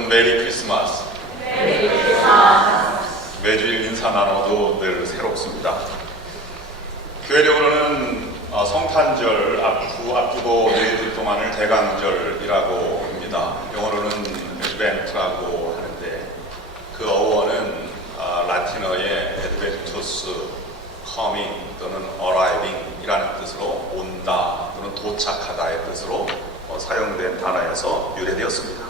여러분 메리 크리스마스. 메리 크리스마스. 매주일 인사 나눠도 늘 새롭습니다. 교회력으로는 성탄절 앞두고 4주 동안을 대강절이라고 합니다. 영어로는 에드벤트라고 하는데 그 어원은 라틴어의 adventus coming 또는 arriving 이라는 뜻으로 온다 또는 도착하다의 뜻으로 사용된 단어에서 유래되었습니다.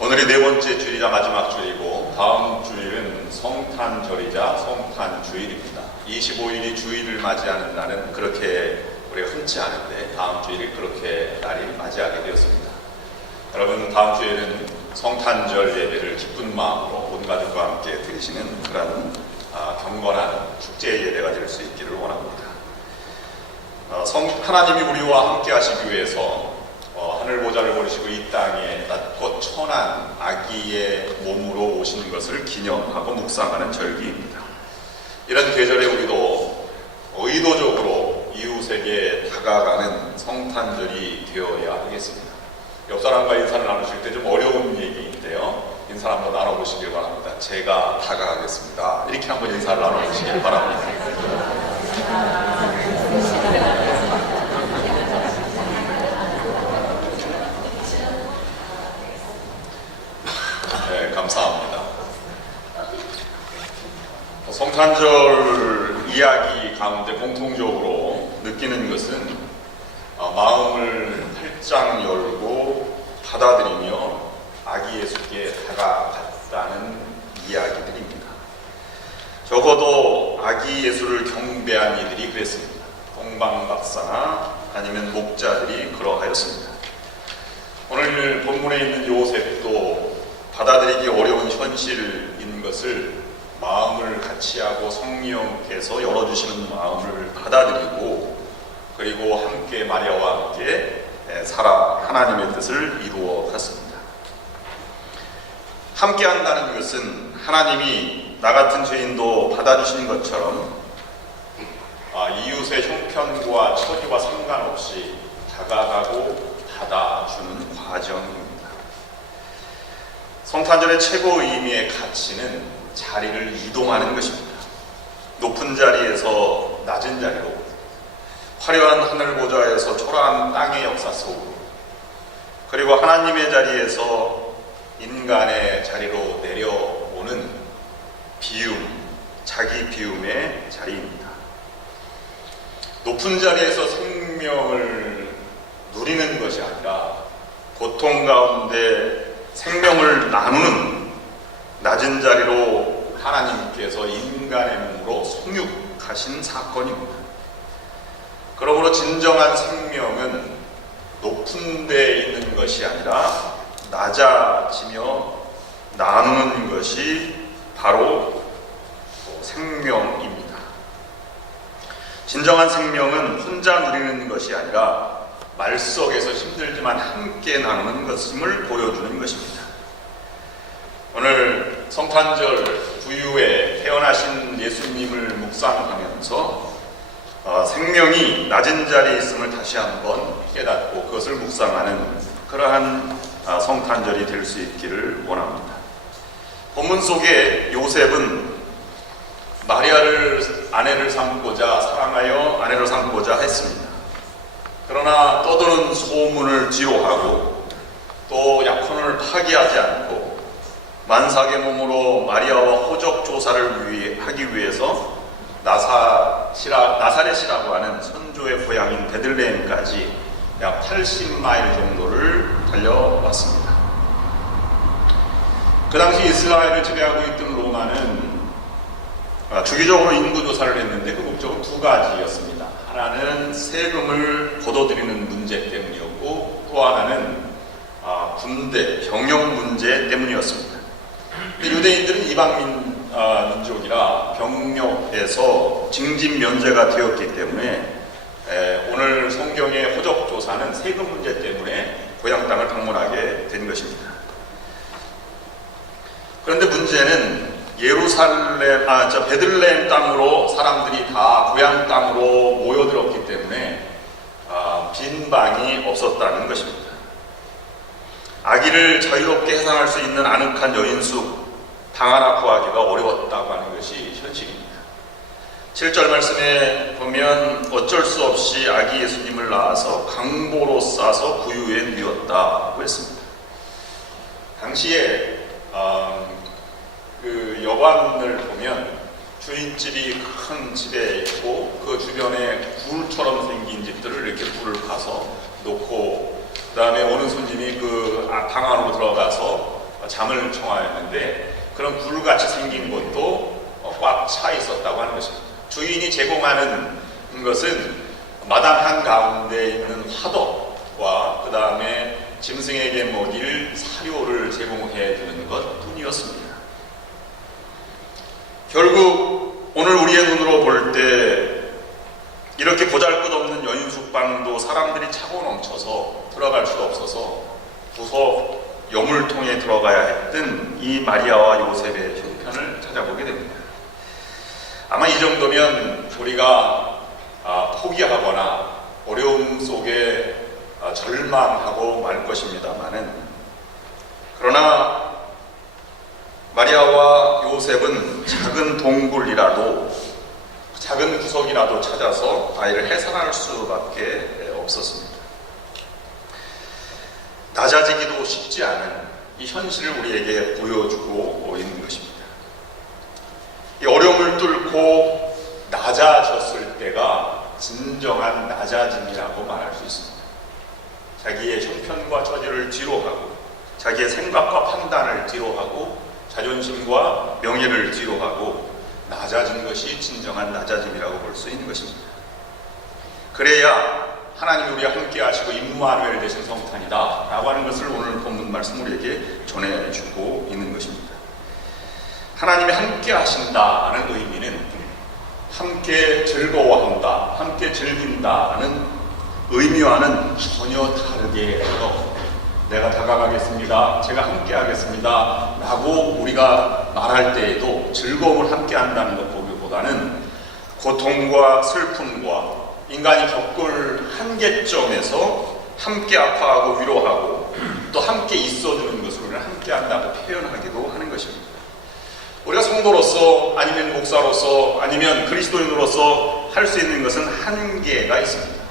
오늘이 4번째 주일이자 마지막 주일이고 다음 주일은 성탄절이자 성탄주일입니다. 25일이 주일을 맞이하는 날은 그렇게 우리가 흔치 않은데 다음 주일이 그렇게 날이 맞이하게 되었습니다. 여러분 다음 주에는 성탄절 예배를 기쁜 마음으로 온 가족과 함께 드리시는 그런 경건한 축제 예배가 될 수 있기를 원합니다. 하나님이 우리와 함께 하시기 위해서 하늘 보좌를 버리시고 이 땅에 낮고 천한 아기의 몸으로 오신 것을 기념하고 묵상하는 절기입니다. 이런 계절에 우리도 의도적으로 이웃에게 다가가는 성탄절이 되어야 하겠습니다. 옆 사람과 인사를 나누실 때 좀 어려운 얘기인데요. 인사 한번 나눠보시길 바랍니다. 제가 다가가겠습니다. 이렇게 한번 인사를 나눠보시길 바랍니다. 네, 감사합니다. 성탄절 이야기 가운데 공통적으로 느끼는 것은 마음을 활짝 열고 받아들이며 아기 예수께 다가갔다는 이야기들입니다. 적어도 아기 예수를 경배한 이들이 그랬습니다. 동방박사나 아니면 목자들이 그러하였습니다. 오늘 본문에 있는 요셉도 받아들이기 어려운 현실인 것을 마음을 같이하고 성령께서 열어주시는 마음을 받아들이고 그리고 함께 마리아와 함께 하나님의 뜻을 이루어 갔습니다. 함께 한다는 것은 하나님이 나 같은 죄인도 받아주시는 것처럼 이웃의 형편과 처지와 상관없이 다가가고 받아주는 과정입니다. 성탄절의 최고 의미의 가치는 자리를 이동하는 것입니다. 높은 자리에서 낮은 자리로, 화려한 하늘 보좌에서 초라한 땅의 역사 속으로, 그리고 하나님의 자리에서 인간의 자리로 내려오는 비움, 자기 비움의 자리입니다. 높은 자리에서 생명을 누리는 것이 아니라 고통 가운데 생명을 나누는 낮은 자리로 하나님께서 인간의 몸으로 성육하신 사건입니다. 그러므로 진정한 생명은 높은 데에 있는 것이 아니라 낮아지며 나누는 것이 바로 생명입니다. 진정한 생명은 혼자 누리는 것이 아니라 말 속에서 힘들지만 함께 나누는 것임을 보여주는 것입니다. 오늘 성탄절 부유에 태어나신 예수님을 묵상하면서 생명이 낮은 자리에 있음을 다시 한번 깨닫고 그것을 묵상하는 그러한 성탄절이 될 수 있기를 원합니다. 본문 속에 요셉은 마리아를 아내를 삼고자 사랑하여 아내로 삼고자 했습니다. 그러나 떠도는 소문을 뒤로하고 또 약혼을 파기하지 않고 만삭의 몸으로 마리아와 호적 조사를 하기 위해서 나사렛이라고 하는 선조의 고향인 베들레헴까지 약 80마일 정도를 달려왔습니다. 그 당시 이스라엘을 지배하고 있던 로마는 주기적으로 인구조사를 했는데 그 목적은 2가지였습니다. 하나는 세금을 걷어들이는 문제 때문이었고 또 하나는 군대, 병역 문제 때문이었습니다. 유대인들은 이방 민족이라 병력에서 징집 면제가 되었기 때문에 오늘 성경의 호적 조사는 세금 문제 때문에 고향 땅을 방문하게 된 것입니다. 그런데 문제는 베들레헴 땅으로 사람들이 다 고향 땅으로 모여들었기 때문에 빈 방이 없었다는 것입니다. 아기를 자유롭게 해산할 수 있는 아늑한 여인숙 방 하나 구하기가 어려웠다고 하는 것이 현실입니다. 7절 말씀에 보면 어쩔 수 없이 아기 예수님을 낳아서 강보로 싸서 구유에 누웠다고 했습니다. 당시에 그 여관을 보면 주인집이 큰 집에 있고 그 주변에 굴처럼 생긴 집들을 이렇게 불을 파서 놓고 그 다음에 오는 손님이 그 방 안으로 들어가서 잠을 청하였는데 그런 굴같이 생긴 곳도 꽉 차 있었다고 하는 것입니다. 주인이 제공하는 것은 마당 한가운데 있는 화덕과 그 다음에 짐승에게 먹일 사료를 제공해 주는 것 뿐이었습니다. 결국 오늘 우리의 눈으로 볼 때 이렇게 보잘것없는 여인숙방도 사람들이 차고 넘쳐서 들어갈 수 없어서 구석 여물통에 들어가야 했던 이 마리아와 요셉의 형편을 찾아보게 됩니다. 아마 이 정도면 우리가 포기하거나 어려움 속에 절망하고 말 것입니다마는, 그러나 마리아와 요셉은 작은 동굴이라도 작은 구석이라도 찾아서 아이를 해산할 수밖에 없었습니다. 낮아지기도 쉽지 않은 이 현실을 우리에게 보여주고 있는 것입니다. 이 어려움을 뚫고 낮아졌을 때가 진정한 낮아짐이라고 말할 수 있습니다. 자기의 형편과 처지를 뒤로하고 자기의 생각과 판단을 뒤로하고 자존심과 명예를 뒤로하고 낮아진 것이 진정한 낮아짐이라고 볼 수 있는 것입니다. 그래야 하나님이 우리와 함께 하시고 임마누엘 되신 성탄이다 라고 하는 것을 오늘 본문 말씀 우리에게 전해주고 있는 것입니다. 하나님이 함께 하신다는 의미는 함께 즐거워한다, 함께 즐긴다는 의미와는 전혀 다르게 해서 내가 다가가겠습니다, 제가 함께 하겠습니다 라고 우리가 말할 때에도 즐거움을 함께 한다는 것 보기보다는 고통과 슬픔과 인간이 겪을 한계점에서 함께 아파하고 위로하고 또 함께 있어주는 것을 우리는 함께 한다고 표현하기도 하는 것입니다. 우리가 성도로서 아니면 목사로서 아니면 그리스도인으로서 할 수 있는 것은 한계가 있습니다.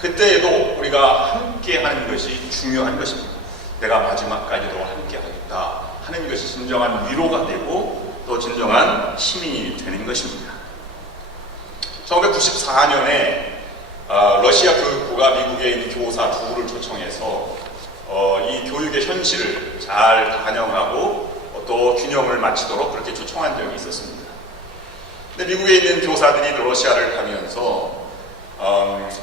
그때에도 우리가 함께 하는 것이 중요한 것입니다. 내가 마지막까지도 함께 하겠다 하는 것이 진정한 위로가 되고 또 진정한 힘이 되는 것입니다. 1994년에 러시아 교육부가 미국에 있는 교사 두를 초청해서 이 교육의 현실을 잘 반영하고 또 균형을 맞추도록 그렇게 초청한 적이 있었습니다. 근데 미국에 있는 교사들이 러시아를 가면서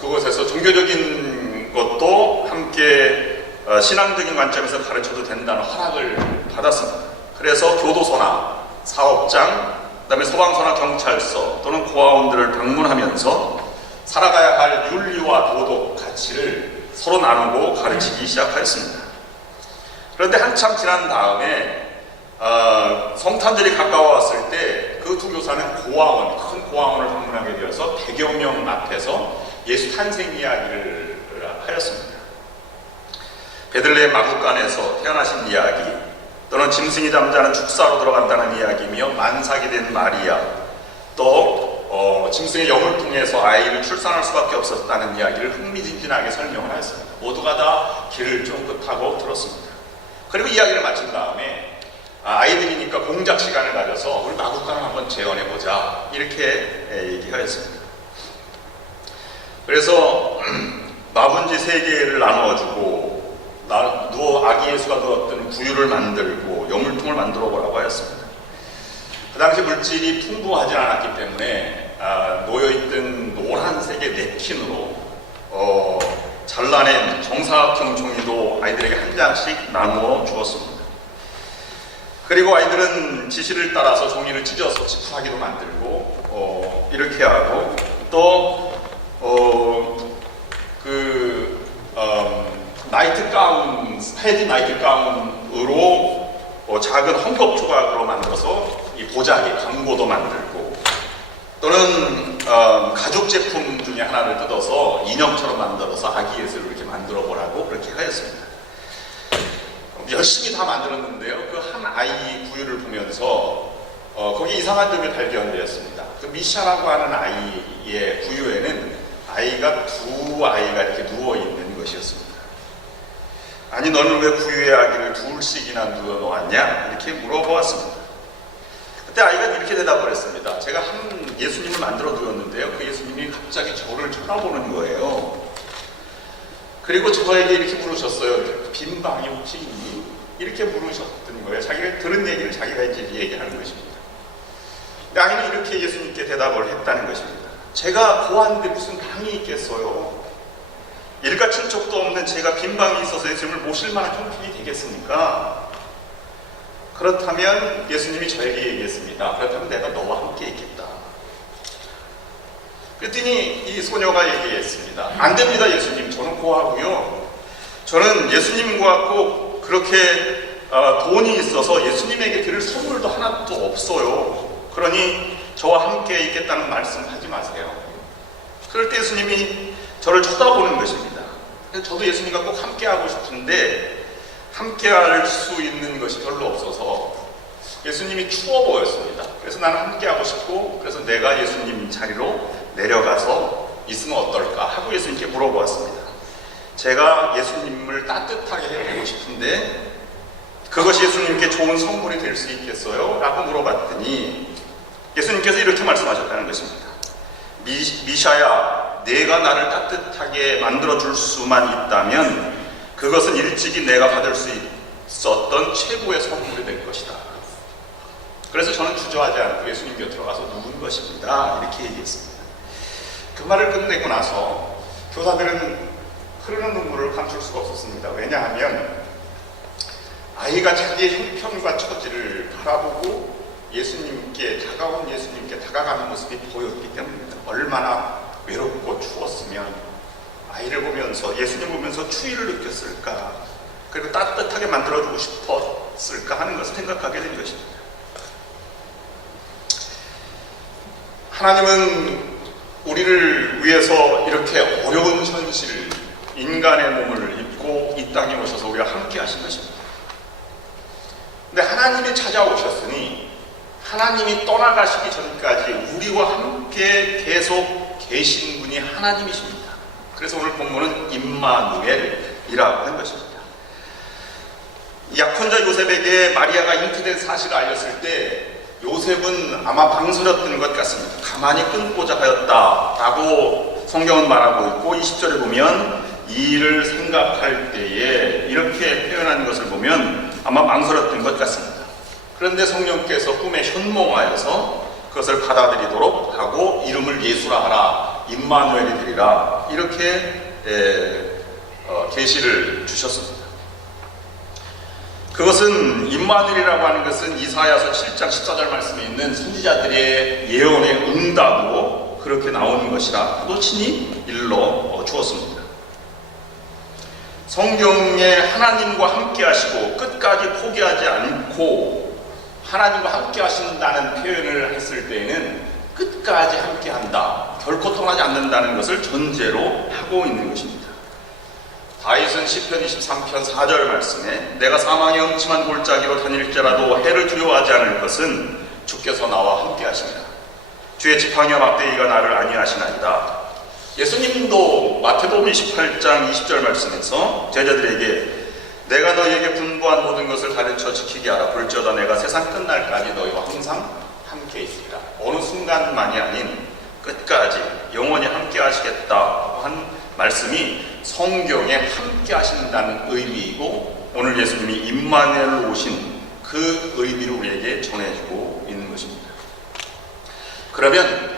그곳에서 종교적인 것도 함께 신앙적인 관점에서 가르쳐도 된다는 허락을 받았습니다. 그래서 교도소나 사업장, 그다음에 소방서나 경찰서 또는 고아원들을 방문하면서 살아가야 할 윤리와 도덕 가치를 서로 나누고 가르치기 시작하였습니다. 그런데 한참 지난 다음에 성탄절이 가까워왔을 때 그 두 교사는 고아원, 큰 고아원을 방문하게 되어서 100여 명 앞에서 예수 탄생 이야기를 하였습니다. 베들레헴 마구간에서 태어나신 이야기, 또는 짐승이 잠자는 축사로 들어간다는 이야기며 만삭이 된 마리아, 또 짐승의 영을 통해서 아이를 출산할 수밖에 없었다는 이야기를 흥미진진하게 설명을 하였습니다. 모두가 다 귀를 쫑긋하고 들었습니다. 그리고 이야기를 마친 다음에 아이들이니까 공작 시간을 가져서 우리 마구간을 한번 재현해보자 이렇게 얘기하였습니다. 그래서 마분지 3개를 나누어주고 아기 예수가 누웠던 구유를 만들고 여물통을 만들어 보라고 하였습니다. 그 당시 물질이 풍부하지 않았기 때문에 놓여있던 노란색의 냅킨으로 잘라낸 정사각형 종이도 아이들에게 한 장씩 나누어 주었습니다. 그리고 아이들은 지시를 따라서 종이를 찢어서 지푸라기도 만들고 이렇게 하고 또 나이트 가운, 패디 나이트 가운으로 작은 헝겊 조각으로 만들어서 이 보자기, 광고도 만들고 또는 가죽 제품 중에 하나를 뜯어서 인형처럼 만들어서 아기 예수를 이렇게 만들어 보라고 그렇게 하였습니다. 열심히 다 만들었는데요. 그 한 아이 구유를 보면서 거기 이상한 점이 발견되었습니다. 그 미샤라고 하는 아이의 구유에는 아이가 두 아이가 이렇게 누워 있는 것이었습니다. 아니 너는 왜 구유의 아기를 둘씩이나 누워 놓았냐? 이렇게 물어보았습니다. 그때 아이가 이렇게 대답을 했습니다. 제가 한 예수님을 만들어 두었는데요. 그 예수님이 갑자기 저를 쳐다보는 거예요. 그리고 저에게 이렇게 물으셨어요. 빈 방이 혹시 있니? 이렇게 물으셨던 거예요. 자기가 들은 얘기를 자기가 이제 얘기하는 것입니다. 근데 아이는 이렇게 예수님께 대답을 했다는 것입니다. 제가 보았는데 무슨 방이 있겠어요? 일가 친척도 없는 제가 빈 방이 있어서 예수님을 모실 만한 형편이 되겠습니까? 그렇다면 예수님이 저에게 얘기했습니다. 그렇다면 내가 너와 함께 있겠다. 그랬더니 이 소녀가 얘기했습니다. 안 됩니다, 예수님. 저는 고하고요. 저는 예수님과 꼭 그렇게 돈이 있어서 예수님에게 드릴 선물도 하나도 없어요. 그러니 저와 함께 있겠다는 말씀 하지 마세요. 그럴 때 예수님이 저를 쳐다보는 것입니다. 저도 예수님과 꼭 함께 하고 싶은데 함께 할 수 있는 것이 별로 없어서 예수님이 추워 보였습니다. 그래서 나는 함께 하고 싶고 그래서 내가 예수님 자리로 내려가서 있으면 어떨까 하고 예수님께 물어보았습니다. 제가 예수님을 따뜻하게 해보고 싶은데 그것이 예수님께 좋은 선물이 될 수 있겠어요? 라고 물어봤더니 예수님께서 이렇게 말씀하셨다는 것입니다. 미샤야, 내가 나를 따뜻하게 만들어줄 수만 있다면 그것은 일찍이 내가 받을 수 있었던 최고의 선물이 될 것이다. 그래서 저는 주저하지 않고 예수님 곁으로 가서 누운 것입니다. 이렇게 얘기했습니다. 그 말을 끝내고 나서 교사들은 흐르는 눈물을 감출 수가 없었습니다. 왜냐하면 아이가 자기의 형편과 처지를 바라보고 예수님께 다가온 예수님께 다가가는 모습이 보였기 때문입니다. 얼마나 외롭고 추웠으면 아이를 보면서 예수님 보면서 추위를 느꼈을까, 그리고 따뜻하게 만들어주고 싶었을까 하는 것을 생각하게 된 것입니다. 하나님은 우리를 위해서 이렇게 어려운 현실, 인간의 몸을 입고 이 땅에 오셔서 우리와 함께 하신 것입니다. 근데 하나님이 찾아오셨으니 하나님이 떠나가시기 전까지 우리와 함께 계속 계신 분이 하나님이십니다. 그래서 오늘 본문은 임마누엘이라고 하는 것입니다. 약혼자 요셉에게 마리아가 잉태된 사실을 알렸을 때 요셉은 아마 방설였던 것 같습니다. 가만히 끊고자 하였다라고 성경은 말하고 있고 20절에 보면 이 일을 생각할 때에 이렇게 표현하는 것을 보면 아마 망설였던 것 같습니다. 그런데 성령께서 꿈에 현몽하여서 그것을 받아들이도록 하고 이름을 예수라 하라, 임마누엘이 되리라, 이렇게 계시를 주셨습니다. 그것은 임마누엘이라고 하는 것은 이사야서 7장 14절 말씀에 있는 선지자들의 예언의 응답으로 그렇게 나오는 것이라 또 친히 일러 주었습니다. 성경에 하나님과 함께 하시고 끝까지 포기하지 않고 하나님과 함께 하신다는 표현을 했을 때에는 끝까지 함께 한다, 결코 떠나지 않는다는 것을 전제로 하고 있는 것입니다. 다윗은 시편 23편 4절 말씀에 내가 사망의 음침한 골짜기로 다닐지라도 해를 두려워하지 않을 것은 주께서 나와 함께 하십니다. 주의 지팡이와 막대기가 나를 안위하시나이다. 예수님도 마태복음 28장 20절 말씀에서 제자들에게 내가 너희에게 분부한 모든 것을 가르쳐 지키게 하라. 볼지어다 내가 세상 끝날까지 너희와 항상 함께 있으리라. 어느 순간만이 아닌 끝까지 영원히 함께 하시겠다고 한 말씀이 성경에 함께 하신다는 의미이고 오늘 예수님이 임마누엘로 오신 그 의미를 우리에게 전해주고 있는 것입니다. 그러면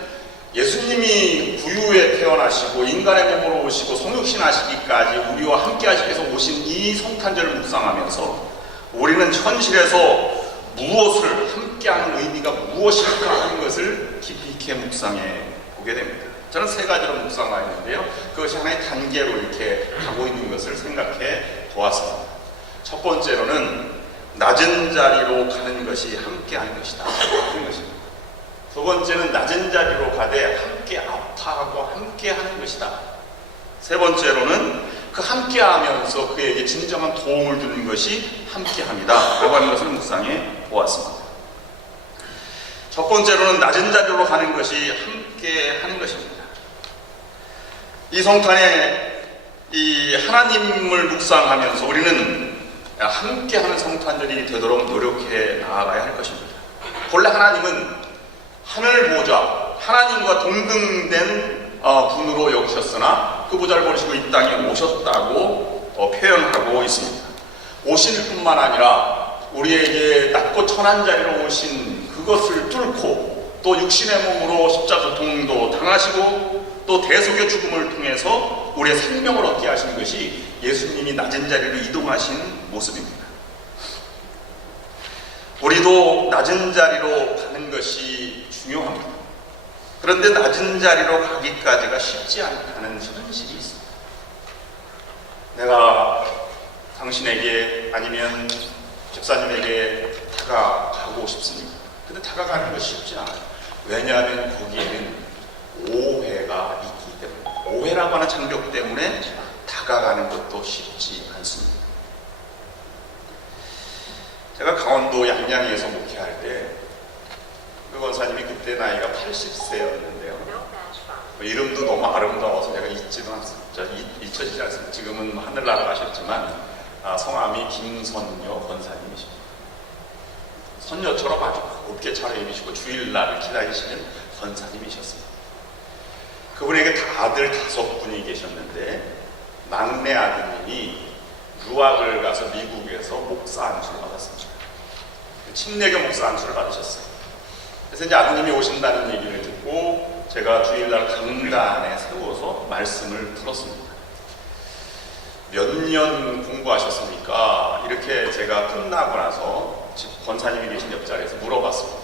예수님이 구유에 태어나시고 인간의 몸으로 오시고 성육신하시기까지 우리와 함께 하시기 위해서 오신 이 성탄절을 묵상하면서 우리는 현실에서 무엇을 함께하는 의미가 무엇일까 하는 것을 깊이 있게 묵상해 보게 됩니다. 저는 세 가지로 묵상하였는데요. 그것이 하나의 단계로 이렇게 가고 있는 것을 생각해 보았습니다. 첫 번째로는 낮은 자리로 가는 것이 함께하는 것이다 하는 것입니다. 두 번째는 낮은 자리로 가되 함께 아파하고 함께 하는 것이다. 세 번째로는 그 함께하면서 그에게 진정한 도움을 주는 것이 함께합니다 라고 하는 것을 묵상해 보았습니다. 첫 번째로는 낮은 자리로 가는 것이 함께하는 것입니다. 이 성탄에 이 하나님을 묵상하면서 우리는 함께하는 성탄절이 되도록 노력해 나아가야 할 것입니다. 본래 하나님은 하늘 보좌, 하나님과 동등된 분으로 여기셨으나 그 보좌를 버리시고 이 땅에 오셨다고 표현하고 있습니다. 오실 뿐만 아니라 우리에게 낮고 천한 자리로 오신 그것을 뚫고 또 육신의 몸으로 십자가 고통도 당하시고 또 대속의 죽음을 통해서 우리의 생명을 얻게 하시는 것이 예수님이 낮은 자리로 이동하신 모습입니다. 우리도 낮은 자리로 가는 것이 중요합니다. 그런데 낮은 자리로 가기까지가 쉽지 않다는 현실이 있습니다. 내가 당신에게 아니면 집사님에게 다가가고 싶습니다. 근데 다가가는 것이 쉽지 않아요. 왜냐하면 거기에는 오해가 있기 때문에, 오해라고 하는 장벽 때문에 다가가는 것도 쉽지 않습니다. 제가 강원도 양양에서 목회할 때 그 권사님이 그때 나이가 80세였는데요. 이름도 너무 아름다워서 제가 잊지도 않습니다. 잊혀지지 않습니다. 지금은 하늘 날아가셨지만 성함이 김선녀 권사님이십니다. 선녀처럼 아주 곱게 차려입으시고 주일날을 기다리시는 권사님이셨습니다. 그분에게 아들 5분이 계셨는데 막내 아드님이 유학을 가서 미국에서 목사 안수를 받았습니다. 침례교 목사 안수를 받으셨어요. 그래서 이제 아드님이 오신다는 얘기를 듣고 제가 주일날 강단에 세워서 말씀을 들었습니다. 몇 년 공부하셨습니까? 이렇게 제가 끝나고 나서 권사님이 계신 옆자리에서 물어봤습니다.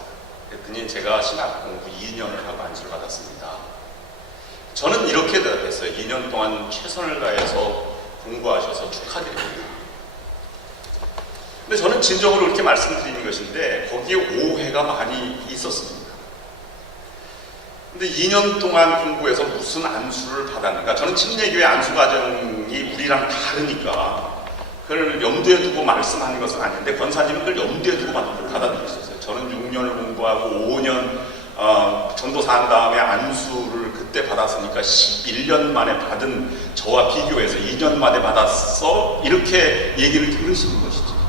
그랬더니 제가 신학 공부 2년을 하고 안수를 받았습니다. 저는 이렇게 대답했어요. 2년 동안 최선을 다해서 공부하셔서 축하드립니다. 근데 저는 진정으로 이렇게 말씀드리는 것인데 거기에 오해가 많이 있었습니다. 근데 2년 동안 공부해서 무슨 안수를 받았는가? 저는 침례교회 안수 과정이 우리랑 다르니까 그걸 염두에 두고 말씀하는 것은 아닌데 권사님은 그걸 염두에 두고 받아들였었어요. 저는 6년을 공부하고 5년 전도사 한 다음에 안수를 그때 받았으니까 11년 만에 받은 저와 비교해서 2년 만에 받았어 이렇게 얘기를 들으시는 것이죠.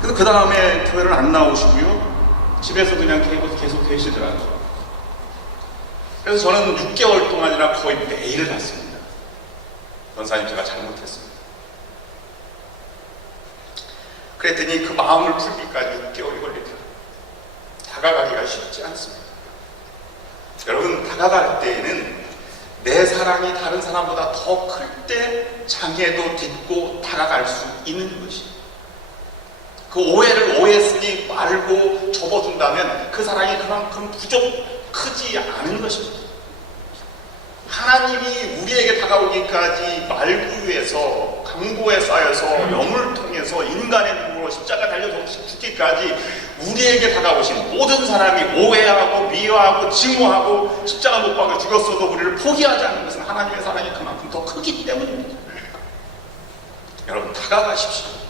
그래서 그 다음에 교회를 안 나오시고요. 집에서 그냥 계속 계시더라고요. 그래서 저는 6개월 동안이나 거의 매일 갔습니다. 권사님 제가 잘못했습니다. 그랬더니 그 마음을 풀기까지 6개월이 걸리더라고요. 다가가기가 쉽지 않습니다. 여러분 다가갈 때에는 내 사랑이 다른 사람보다 더 클 때 장애도 딛고 다가갈 수 있는 것이 그 오해를 오해했으니 말고 접어준다면 그 사랑이 그만큼 크지 않은 것입니다. 하나님이 우리에게 다가오기까지 말구에서 강보에 쌓여서 영을 통해서 인간의 눈으로 십자가 달려 죽기까지 우리에게 다가오신 모든 사람이 오해하고 미워하고 증오하고 십자가 못 박아 죽였어도 우리를 포기하지 않는 것은 하나님의 사랑이 그만큼 더 크기 때문입니다. 여러분 다가가십시오.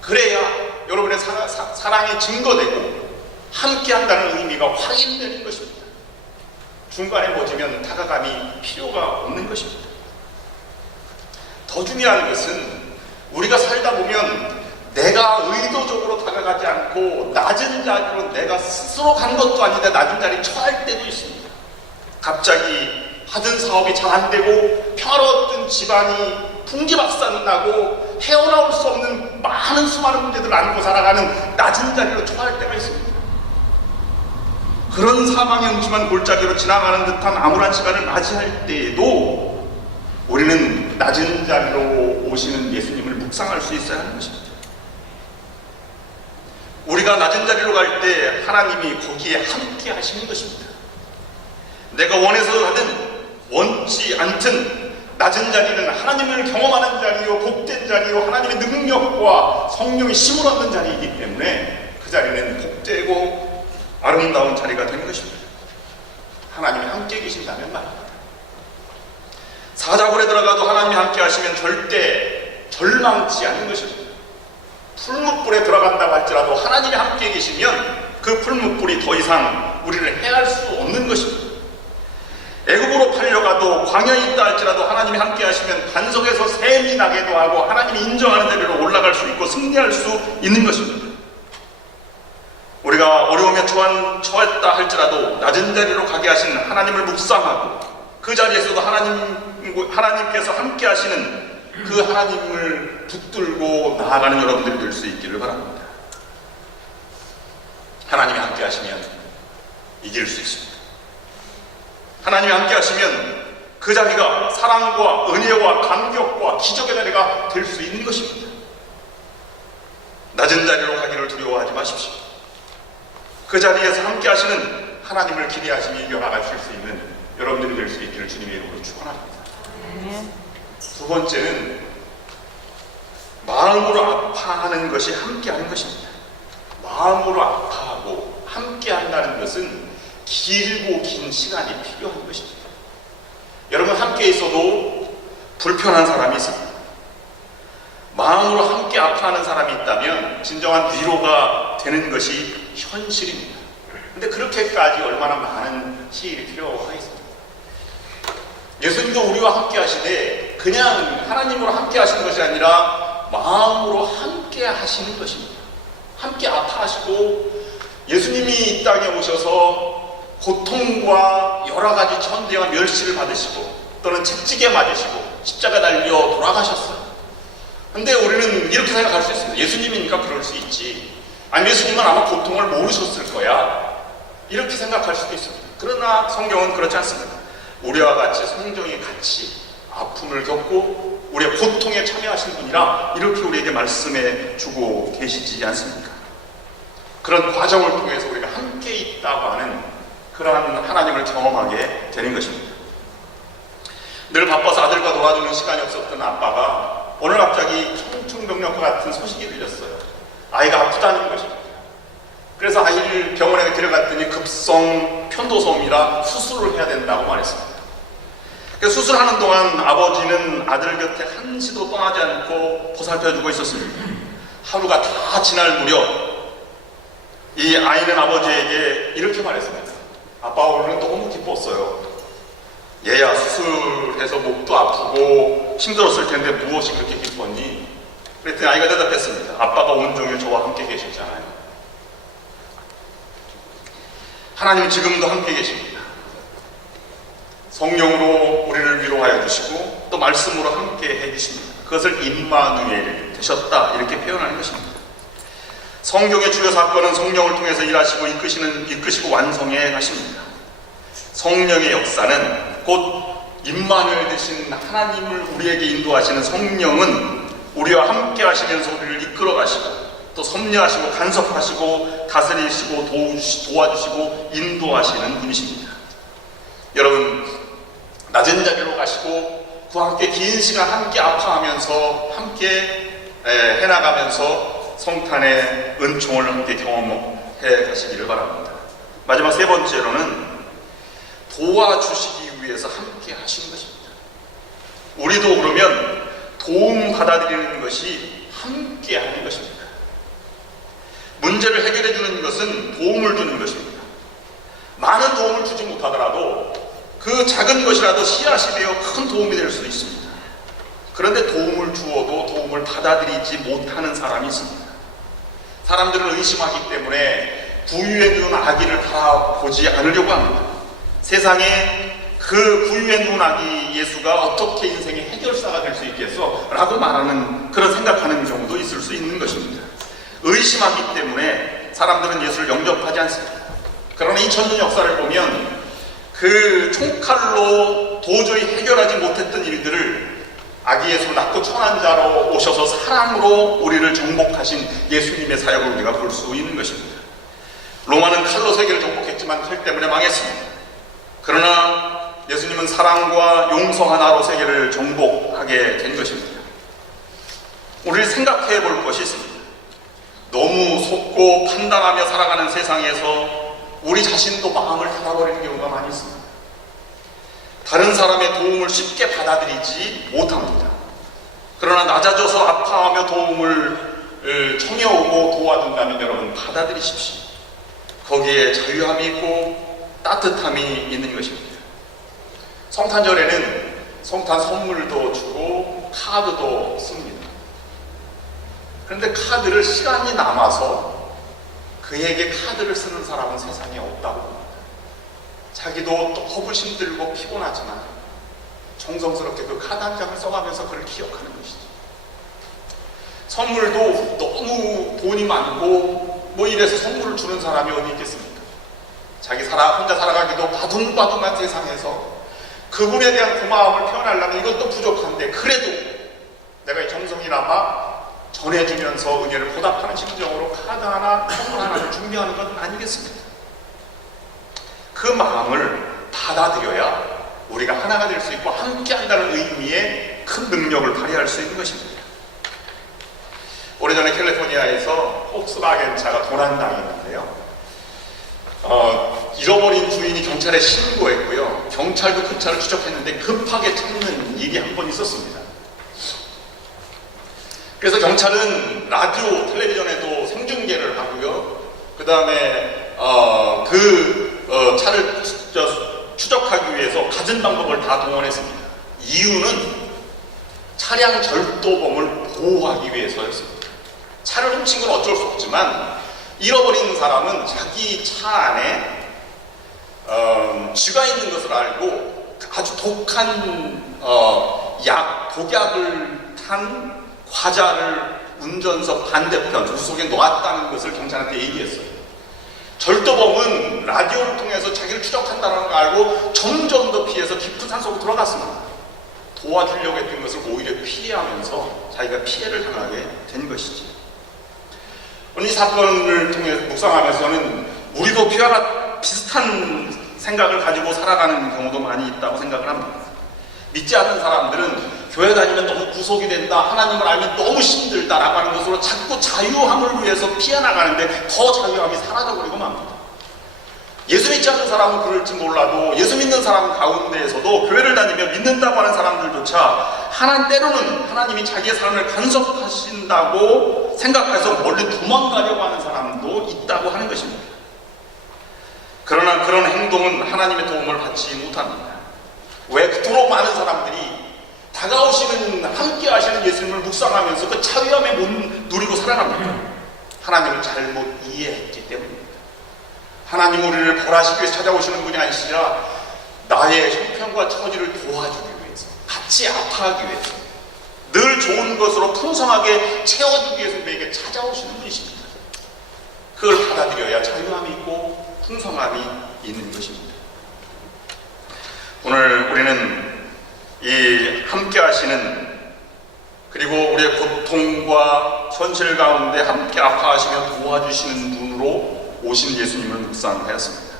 그래야 여러분의 사랑이 증거되고 함께한다는 의미가 확인되는 것입니다. 중간에 멎으면 다가감이 필요가 없는 것입니다. 더 중요한 것은 우리가 살다 보면 내가 의도적으로 다가가지 않고 낮은 자리로 내가 스스로 간 것도 아닌데 낮은 자리에 처할 때도 있습니다. 갑자기 하던 사업이 잘 안 되고 평화로웠던 집안이 풍지박산 나고 헤어나올 수 없는 수많은 문제들을 안고 살아가는 낮은 자리로 처할 때가 있습니다. 그런 사망의 음침한 골짜기로 지나가는 듯한 암울한 시간을 맞이할 때에도 우리는 낮은 자리로 오시는 예수님을 묵상할 수 있어야 하는 것입니다. 우리가 낮은 자리로 갈 때 하나님이 거기에 함께 하시는 것입니다. 내가 원해서 하든 원치 않든 낮은 자리는 하나님을 경험하는 자리요 복된 자리요 하나님의 능력과 성령의 힘을 얻는 자리이기 때문에 그 자리는 복되고 아름다운 자리가 되는 것입니다. 하나님이 함께 계신다면 말입니다. 사자굴에 들어가도 하나님이 함께 하시면 절대 절망치 않는 것입니다. 풀무불에 들어간다고 할지라도 하나님이 함께 계시면 그 풀무불이 더 이상 우리를 해할 수 없는 것입니다. 애굽으로 팔려가도 광야에 있다 할지라도 하나님이 함께 하시면 반석에서 샘이 나게도 하고 하나님이 인정하는 데로 올라갈 수 있고 승리할 수 있는 것입니다. 우리가 어려움에 처했다 할지라도 낮은 자리로 가게 하시는 하나님을 묵상하고 그 자리에서도 하나님께서 함께 하시는 그 하나님을 붙들고 나아가는 여러분들이 될 수 있기를 바랍니다. 하나님이 함께 하시면 이길 수 있습니다. 하나님이 함께 하시면 그 자리가 사랑과 은혜와 감격과 기적의 자리가 될 수 있는 것입니다. 낮은 자리로 가기를 두려워하지 마십시오. 그 자리에서 함께 하시는 하나님을 기대하시며 이겨나가실 수 있는 여러분들이 될 수 있기를 주님의 이름으로 축원합니다. 두 번째는 마음으로 아파하는 것이 함께하는 것입니다. 마음으로 아파하고 함께한다는 것은 길고 긴 시간이 필요한 것입니다. 여러분 함께 있어도 불편한 사람이 있습니다. 마음으로 함께 아파하는 사람이 있다면 진정한 위로가 되는 것이 현실입니다. 근데 그렇게까지 얼마나 많은 시일이 필요하겠습니까? 예수님도 우리와 함께 하시되 그냥 하나님으로 함께 하시는 것이 아니라 마음으로 함께 하시는 것입니다. 함께 아파하시고 예수님이 이 땅에 오셔서 고통과 여러 가지 천대와 멸시를 받으시고 또는 채찍에 맞으시고 십자가 달려 돌아가셨어요. 근데 우리는 이렇게 생각할 수 있습니다. 예수님이니까 그럴 수 있지. 아니 예수님은 아마 고통을 모르셨을 거야. 이렇게 생각할 수도 있습니다. 그러나 성경은 그렇지 않습니다. 우리와 같이 성령이 같이 아픔을 겪고 우리의 고통에 참여하신 분이라 이렇게 우리에게 말씀해 주고 계시지 않습니까? 그런 과정을 통해서 우리가 함께 있다고 하는 그러한 하나님을 경험하게 되는 것입니다. 늘 바빠서 아들과 놀아주는 시간이 없었던 아빠가 오늘 갑자기 청춘병력과 같은 소식이 들렸어요. 아이가 아프다는 것입니다. 그래서 아이를 병원에 데려갔더니 급성 편도소음이라 수술을 해야 된다고 말했습니다. 수술하는 동안 아버지는 아들 곁에 한시도 떠나지 않고 보살펴주고 있었습니다. 하루가 다 지날 무렵 이 아이는 아버지에게 이렇게 말했습니다. 아빠 오늘은 너무 기뻤어요. 얘야 수술해서 목도 아프고 힘들었을 텐데 무엇이 그렇게 기뻤니? 그랬더니 아이가 대답했습니다. 아빠가 온종일 저와 함께 계셨잖아요. 하나님 지금도 함께 계십니다. 성령으로 우리를 위로하여 주시고 또 말씀으로 함께 해주십니다. 그것을 임마누엘 되셨다 이렇게 표현하는 것입니다. 성경의 주요 사건은 성령을 통해서 일하시고 이끄시고 완성해 가십니다. 성령의 역사는 곧 임마누엘 되신 하나님을 우리에게 인도하시는 성령은 우리와 함께 하시면서 우리를 이끌어 가시고 또 섭리하시고 간섭하시고 다스리시고 도와주시고 인도하시는 분이십니다. 여러분 낮은 자리로 가시고 그와 함께 긴 시간 함께 아파하면서 함께 해나가면서 성탄의 은총을 함께 경험해 가시기를 바랍니다. 마지막 세 번째로는 도와주시기 위해서 함께 하시는 것입니다. 우리도 그러면 도움 받아들이는 것이 함께 하는 것입니다. 문제를 해결해 주는 것은 도움을 주는 것입니다. 많은 도움을 주지 못하더라도 그 작은 것이라도 씨앗이 되어 큰 도움이 될 수 있습니다. 그런데 도움을 주어도 도움을 받아들이지 못하는 사람이 있습니다. 사람들은 의심하기 때문에 부유에 누운 아기를 바라보지 않으려고 합니다. 세상에 그 부유에 누운 아기 예수가 어떻게 인생의 해결사가 될 수 있겠어? 라고 말하는 그런 생각하는 경우도 있을 수 있는 것입니다. 의심하기 때문에 사람들은 예수를 영접하지 않습니다. 그러나 2000년 역사를 보면 그 총칼로 도저히 해결하지 못했던 일들을 아기 예수를 낳고 천한 자로 오셔서 사랑으로 우리를 정복하신 예수님의 사역을 우리가 볼 수 있는 것입니다. 로마는 칼로 세계를 정복했지만 칼 때문에 망했습니다. 그러나 예수님은 사랑과 용서 하나로 세계를 정복하게 된 것입니다. 우리를 생각해 볼 것이 있습니다. 너무 속고 판단하며 살아가는 세상에서 우리 자신도 마음을 닫아버리는 경우가 많이 있습니다. 다른 사람의 도움을 쉽게 받아들이지 못합니다. 그러나 낮아져서 아파하며 도움을 청해오고 도와준다면 여러분 받아들이십시오. 거기에 자유함이 있고 따뜻함이 있는 것입니다. 성탄절에는 성탄 선물도 주고 카드도 씁니다. 그런데 카드를 시간이 남아서 그에게 카드를 쓰는 사람은 세상에 없다고 봅니다. 자기도 너무 힘들고 피곤하지만 정성스럽게 그 카드 한 장을 써가면서 그를 기억하는 것이죠. 선물도 너무 돈이 많고 뭐 이래서 선물을 주는 사람이 어디 있겠습니까? 자기 혼자 살아가기도 바둥바둥한 세상에서 그분에 대한 고마움을 표현하려면 이것도 부족한데 그래도 내가 이 정성이나마 전해주면서 은혜를 보답하는 심정으로 카드 하나, 선물 하나를 준비하는 건 아니겠습니까? 그 마음을 받아들여야 우리가 하나가 될 수 있고 함께한다는 의미의 큰 능력을 발휘할 수 있는 것입니다. 오래전에 캘리포니아에서 폭스바겐 차가 도난당했는데요. 잃어버린 주인이 경찰에 신고했고요. 경찰도 그 차를 추적했는데 급하게 찾는 일이 한 번 있었습니다. 그래서 경찰은 라디오, 텔레비전에도 생중계를 하고요. 그 다음에 차를 추적하기 위해서 갖은 방법을 다 동원했습니다. 이유는 차량 절도범을 보호하기 위해서였습니다. 차를 훔친 건 어쩔 수 없지만 잃어버린 사람은 자기 차 안에 쥐가 있는 것을 알고 아주 독한 독약을 탄 과자를 운전석 반대편 조수석에 놓았다는 것을 경찰한테 얘기했어요. 절도범은 라디오를 통해서 자기를 추적한다는 걸 알고 점점 더 피해서 깊은 산속으로 들어갔습니다. 도와주려고 했던 것을 오히려 피해하면서 자기가 피해를 당하게 된 것이지. 오늘 이 사건을 통해 묵상하면서는 우리도 피와 비슷한 생각을 가지고 살아가는 경우도 많이 있다고 생각을 합니다. 믿지 않는 사람들은 교회 다니면 너무 구속이 된다, 하나님을 알면 너무 힘들다라고 하는 것으로 자꾸 자유함을 위해서 피해나가는데 더 자유함이 사라져버리고 맙니다. 예수 믿지 않는 사람은 그럴지 몰라도 예수 믿는 사람 가운데에서도 교회를 다니며 믿는다고 하는 사람들조차 때로는 하나님이 자기의 삶을 간섭하신다고 생각해서 멀리 도망가려고 하는 사람도 있다고 하는 것입니다. 그러나 그런 행동은 하나님의 도움을 받지 못합니다. 왜 그토록 많은 사람들이 다가오시는 함께 하시는 예수님을 묵상하면서 그 자유함에 못 누리고 살아갑니까? 하나님을 잘못 이해했기 때문입니다. 하나님 우리를 벌하시기 위해서 찾아오시는 분이 아니시라 나의 형편과 처지를 도와주기 위해서, 같이 아파하기 위해서, 늘 좋은 것으로 풍성하게 채워주기 위해서 우리에게 찾아오시는 분이십니다. 그걸 받아들여야 자유함이 있고 풍성함이 있는 것입니다. 오늘 우리는 이 함께 하시는, 그리고 우리의 고통과 현실 가운데 함께 아파하시며 도와주시는 분으로 오신 예수님을 묵상하였습니다.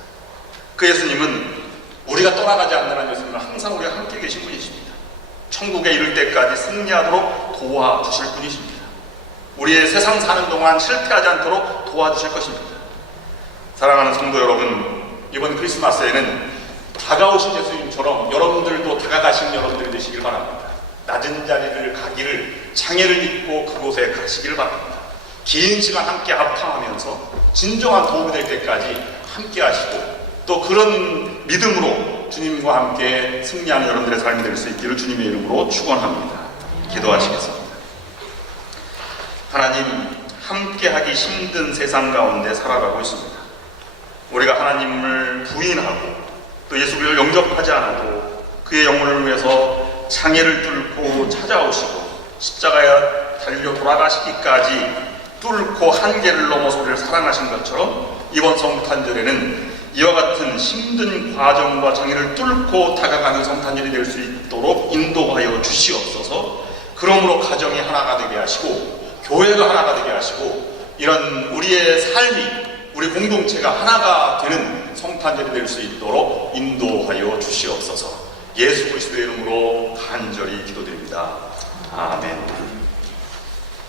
그 예수님은 우리가 떠나가지 않는 예수님은 항상 우리와 함께 계신 분이십니다. 천국에 이를 때까지 승리하도록 도와주실 분이십니다. 우리의 세상 사는 동안 실패하지 않도록 도와주실 것입니다. 사랑하는 성도 여러분, 이번 크리스마스에는 다가오신 예수님처럼 여러분들도 다가가신 여러분들이 되시길 바랍니다. 낮은 자리를 가기를, 장애를 입고 그곳에 가시길 바랍니다. 긴 시간 함께 합탕하면서 진정한 도움이 될 때까지 함께 하시고, 또 그런 믿음으로 주님과 함께 승리하는 여러분들의 삶이 될 수 있기를 주님의 이름으로 축원합니다. 기도하시겠습니다. 하나님, 함께하기 힘든 세상 가운데 살아가고 있습니다. 우리가 하나님을 부인하고 또 예수 그리스도를 영접하지 않아도 그의 영혼을 위해서 장애를 뚫고 찾아오시고 십자가에 달려 돌아가시기까지 뚫고 한계를 넘어서 우리를 사랑하신 것처럼 이번 성탄절에는 이와 같은 힘든 과정과 장애를 뚫고 다가가는 성탄절이 될 수 있도록 인도하여 주시옵소서. 그러므로 가정이 하나가 되게 하시고 교회가 하나가 되게 하시고 이런 우리의 삶이, 우리 공동체가 하나가 되는 성탄절이 될 수 있도록 인도하여 주시옵소서. 예수 그리스도의 이름으로 간절히 기도드립니다. 아멘.